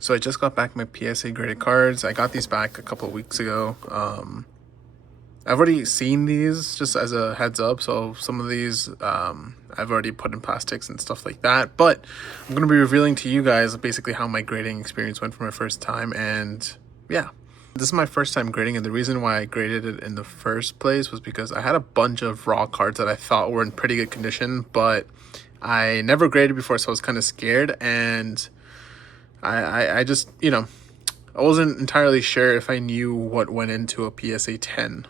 So I just got back my PSA graded cards. I got these back a couple of weeks ago. I've already seen these just as a heads up. So some of these I've already put in plastics and stuff like that. But I'm going to be revealing to you guys basically how my grading experience went for my first time. And yeah, this is my first time grading. And the reason why I graded it in the first place was because I had a bunch of raw cards that I thought were in pretty good condition. But I never graded before, so I was kind of scared. And I just, I wasn't entirely sure if I knew what went into a PSA 10.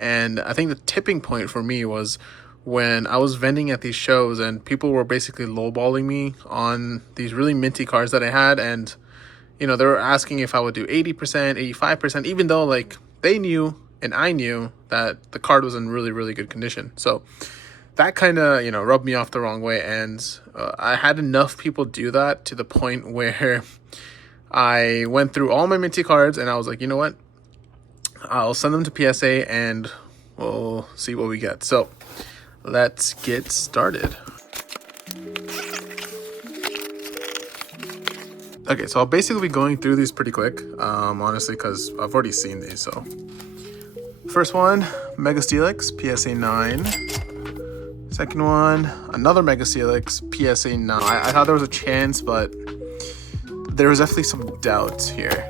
And I think the tipping point for me was when I was vending at these shows and people were basically lowballing me on these really minty cards that I had. And, they were asking if I would do 80%, 85%, even though like they knew and I knew that the card was in really, really good condition. So that kind of, rubbed me off the wrong way. And I had enough people do that to the point where I went through all my minty cards and I was like, you know what? I'll send them to PSA and we'll see what we get. So let's get started. Okay, so I'll basically be going through these pretty quick, honestly, because I've already seen these. So first one, Mega Steelix, PSA 9. Second one, another Mega Steelix, PSA 9. I thought there was a chance, but there was definitely some doubts here.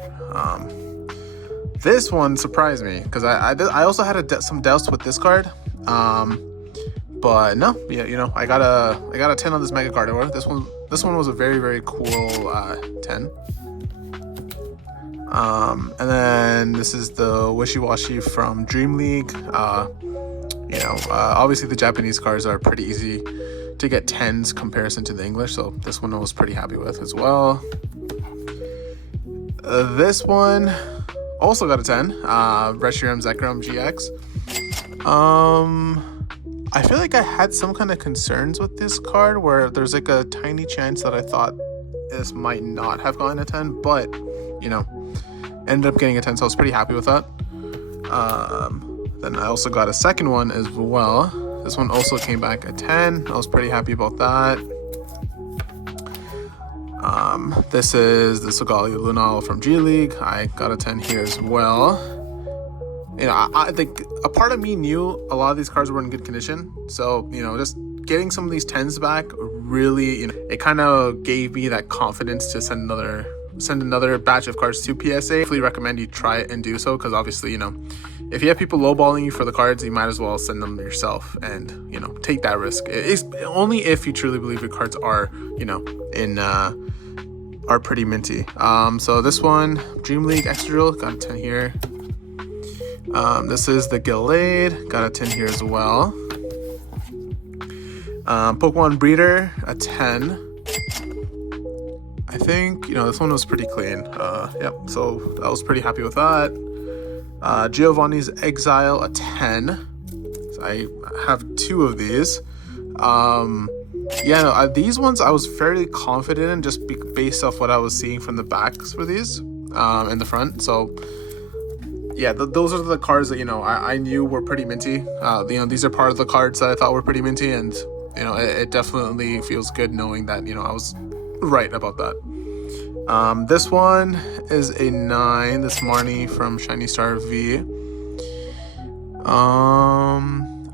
This one surprised me because I also had some doubts with this card. But no, yeah, I got a 10 on this mega card. This one was a very, very cool 10. And then this is the Wishy Washy from Dream League. Obviously the Japanese cards are pretty easy to get 10s comparison to the English, so this one I was pretty happy with as well. This one also got a 10, Reshiram Zekrom GX. I feel like I had some kind of concerns with this card where there's like a tiny chance that I thought this might not have gotten a 10, but ended up getting a 10, so I was pretty happy with that. Then I also got a second one as well. This one also came back a 10. I was pretty happy about that. This is the Sogali Lunal from G League. I got a 10 here as well. I think a part of me knew a lot of these cards were in good condition. So, just getting some of these 10s back really, it kind of gave me that confidence to send another batch of cards to PSA. I definitely recommend you try it and do so because obviously, if you have people lowballing you for the cards, you might as well send them yourself and, take that risk. It's only if you truly believe your cards are, are pretty minty. So this one, Dream League Extra Drill, got a 10 here. This is the Gallade, got a 10 here as well. Pokemon Breeder, a 10. I think, this one was pretty clean. Yep, so I was pretty happy with that. Giovanni's Exile, a 10. So I have 2 of these. These ones I was fairly confident in just based off what I was seeing from the backs for these in the front. So yeah, those are the cards that I knew were pretty minty. These are part of the cards that I thought were pretty minty, and it definitely feels good knowing that I was right about that. This one is a 9. This Marnie from Shiny Star V.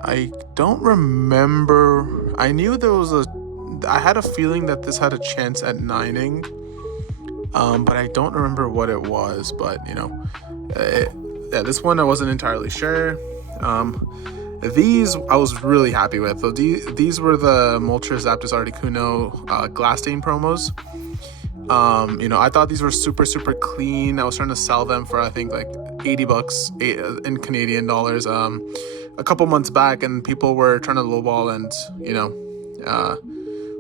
I don't remember. I knew I had a feeling that this had a chance at 9ing. But I don't remember what it was. But this one I wasn't entirely sure. These I was really happy with. So these were the Moltres Zapdos Articuno Glass Stain promos. I thought these were super, super clean. I was trying to sell them for I think like $80 in Canadian dollars a couple months back, and people were trying to lowball and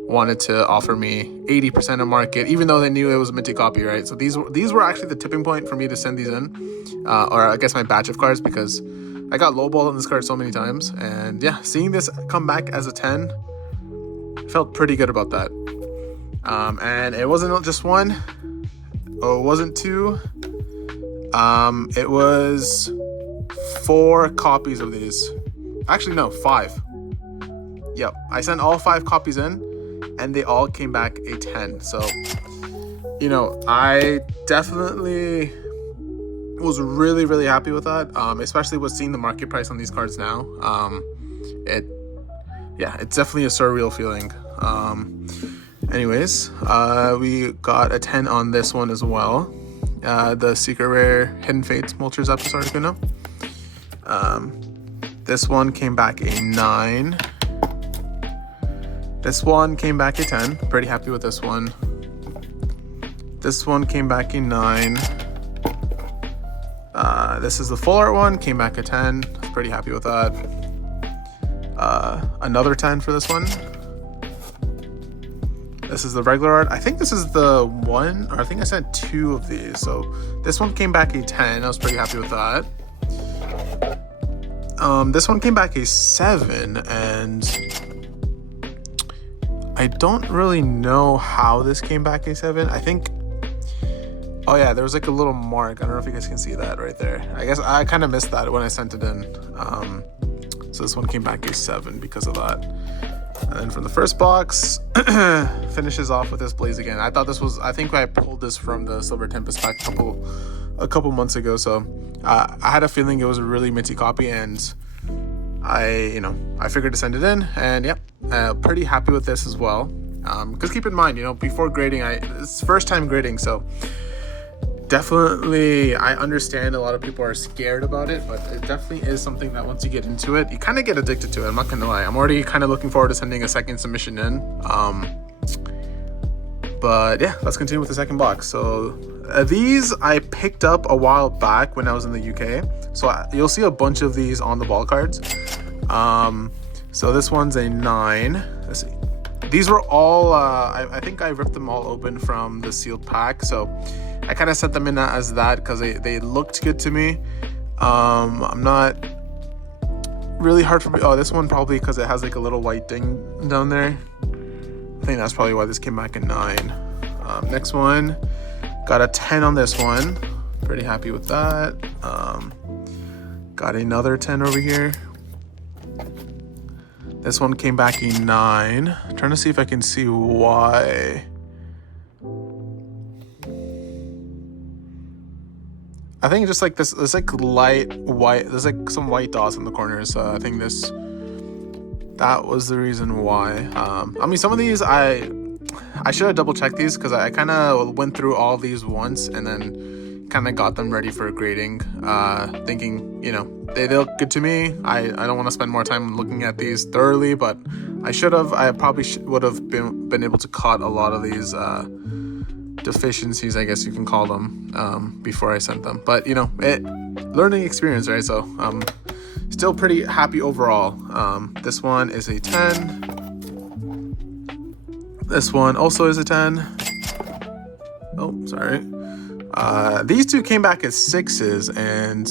wanted to offer me 80% of market, even though they knew it was a minty copy, right? So these were actually the tipping point for me to send these in, or I guess my batch of cards, because I got lowballed on this card so many times, and yeah, seeing this come back as a 10 felt pretty good about that. And it wasn't just one, or it wasn't 2, it was 4 copies of these. Actually, no, 5. Yep, I sent all 5 copies in, and they all came back a 10. So you know, I definitely was really, really happy with that, especially with seeing the market price on these cards now. It's definitely a surreal feeling. Anyways, we got a 10 on this one as well. The Secret Rare Hidden Fates Moltres episode Articuno. This one came back a 9. This one came back a 10. Pretty happy with this one. This one came back a 9. This is the full art one, came back a 10. Pretty happy with that. Another 10 for this one. This is the regular art. I think this is the one, or I think I sent 2 of these. So this one came back a 10. I was pretty happy with that. This one came back a 7, and I don't really know how this came back a 7. I think, oh yeah, there was like a little mark. I don't know if you guys can see that right there. I guess I kind of missed that when I sent it in. So this one came back a 7 because of that. And then from the first box, finishes off with this Blaze again. I think I pulled this from the Silver Tempest pack a couple months ago. So I had a feeling it was a really minty copy, and I figured to send it in, and yep, pretty happy with this as well. Because keep in mind, before grading, it's first time grading, so definitely I understand a lot of people are scared about it, but it definitely is something that once you get into it, you kind of get addicted to it. I'm not gonna lie. I'm already kind of looking forward to sending a second submission in. But yeah, let's continue with the second box. So these I picked up a while back when I was in the UK. So you'll see a bunch of these on the ball cards. So this one's a 9. Let's see. These were all, I think I ripped them all open from the sealed pack. So I kind of set them in as that because they looked good to me. I'm not really hard for me. Oh, this one probably because it has like a little white ding down there. I think that's probably why this came back a 9. Next one, got a 10 on this one. Pretty happy with that. Got another 10 over here. This one came back a 9. Trying to see if I can see why. I think just like this, it's like light white. There's like some white dots in the corners. So I think that was the reason why. I mean, some of these I should have double checked these because I kind of went through all these once and then kind of got them ready for grading, thinking, they look good to me. I don't want to spend more time looking at these thoroughly, but I should have. I probably would have been able to cut a lot of these deficiencies, I guess you can call them, before I sent them. But learning experience, right? So still pretty happy overall. This one is a 10. This one also is a 10. Oh, sorry. These two came back as 6s, and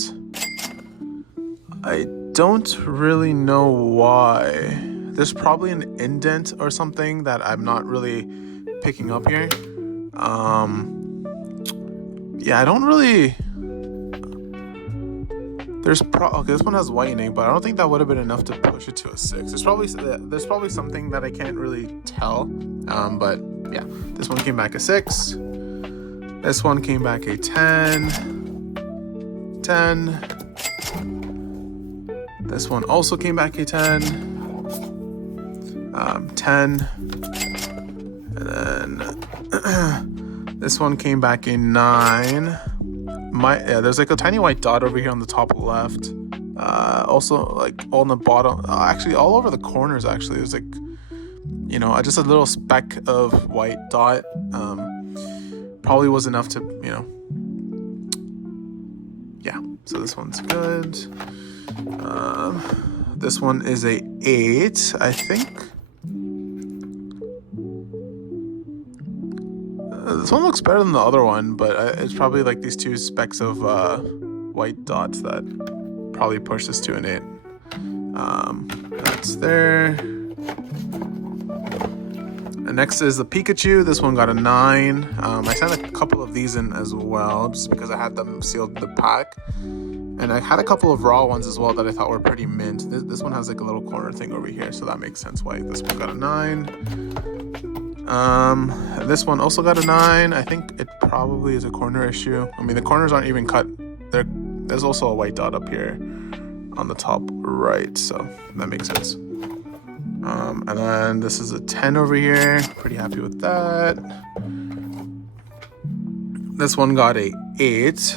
I don't really know why. There's probably an indent or something that I'm not really picking up here. Yeah, I don't really. Okay, this one has whitening, but I don't think that would have been enough to push it to a 6. There's probably something that I can't really tell. But yeah, this one came back a 6. This one came back a 10. 10. This one also came back a 10. 10. And then this one came back a 9. There's like a tiny white dot over here on the top left. Also like on the bottom, actually all over the corners. Actually, there's like, just a little speck of white dot. Probably was enough to, yeah. So this one's good. This one is a 8, I think. This one looks better than the other one, but it's probably like these 2 specks of white dots that probably push this to an 8. That's there. And next is the Pikachu. This one got a 9. I sent a couple of these in as well, just because I had them sealed in the pack. And I had a couple of raw ones as well that I thought were pretty mint. This one has like a little corner thing over here, so that makes sense why this one got a 9. This one also got a 9. I think it probably is a corner issue. I mean, the corners aren't even cut. There's also a white dot up here on the top right, so that makes sense. And then this is a 10 over here. Pretty happy with that. This one got a 8.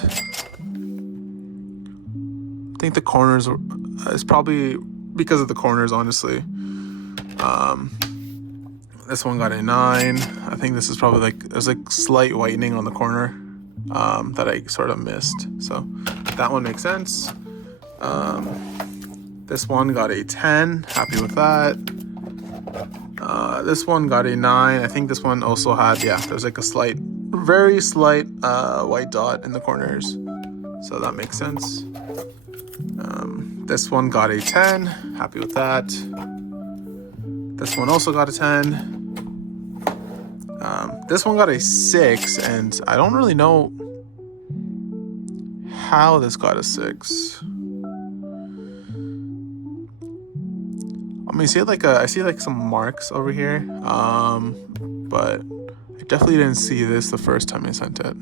I think the corners is probably because of the corners, honestly. This one got a 9. I think this is probably like, there's like slight whitening on the corner that I sort of missed. So that one makes sense. This one got a 10. Happy with that. This one got a 9. I think this one also had, yeah, there's like a slight, very slight white dot in the corners. So that makes sense. This one got a 10. Happy with that. This one also got a 10. This one got a 6, and I don't really know how this got a 6. I mean, I see like some marks over here, but I definitely didn't see this the first time I sent it.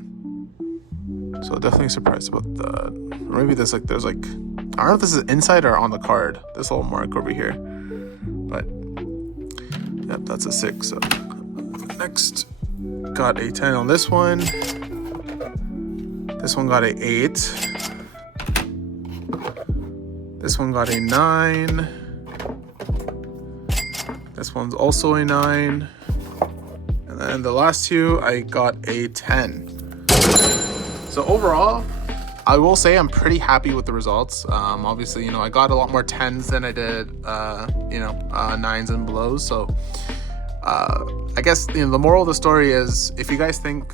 So definitely surprised about that. Or maybe there's like, I don't know if this is inside or on the card. This little mark over here, but yep, that's a 6. So next, got a 10 on this one. This one got a 8. This one got a 9. This one's also a 9. And then the last two, I got a 10. So overall, I will say I'm pretty happy with the results. Obviously, you know, I got a lot more 10s than I did, 9s and belows. So I guess, you know, the moral of the story is, if you guys think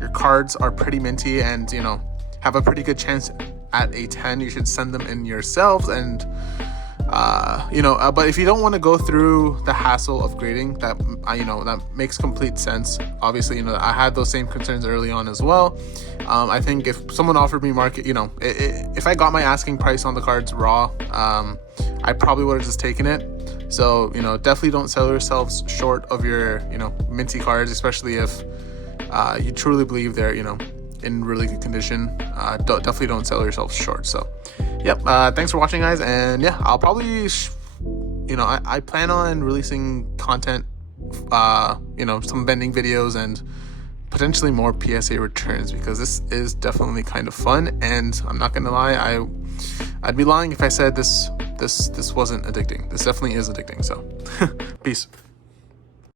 your cards are pretty minty and, you know, have a pretty good chance at a 10, you should send them in yourselves. And but if you don't want to go through the hassle of grading, that that makes complete sense. Obviously, you know, I had those same concerns early on as well. I think if someone offered me market, you know, if I got my asking price on the cards raw, I probably would have just taken it. So, you know, definitely don't sell yourselves short of your, you know, minty cards, especially if you truly believe they're, you know, in really good condition. Definitely don't sell yourself short. So yep, thanks for watching, guys. And yeah, I'll probably I plan on releasing content, some vending videos and potentially more PSA returns, because this is definitely kind of fun. And I'm not gonna lie, I'd be lying if I said this wasn't addicting. This definitely is addicting. So peace.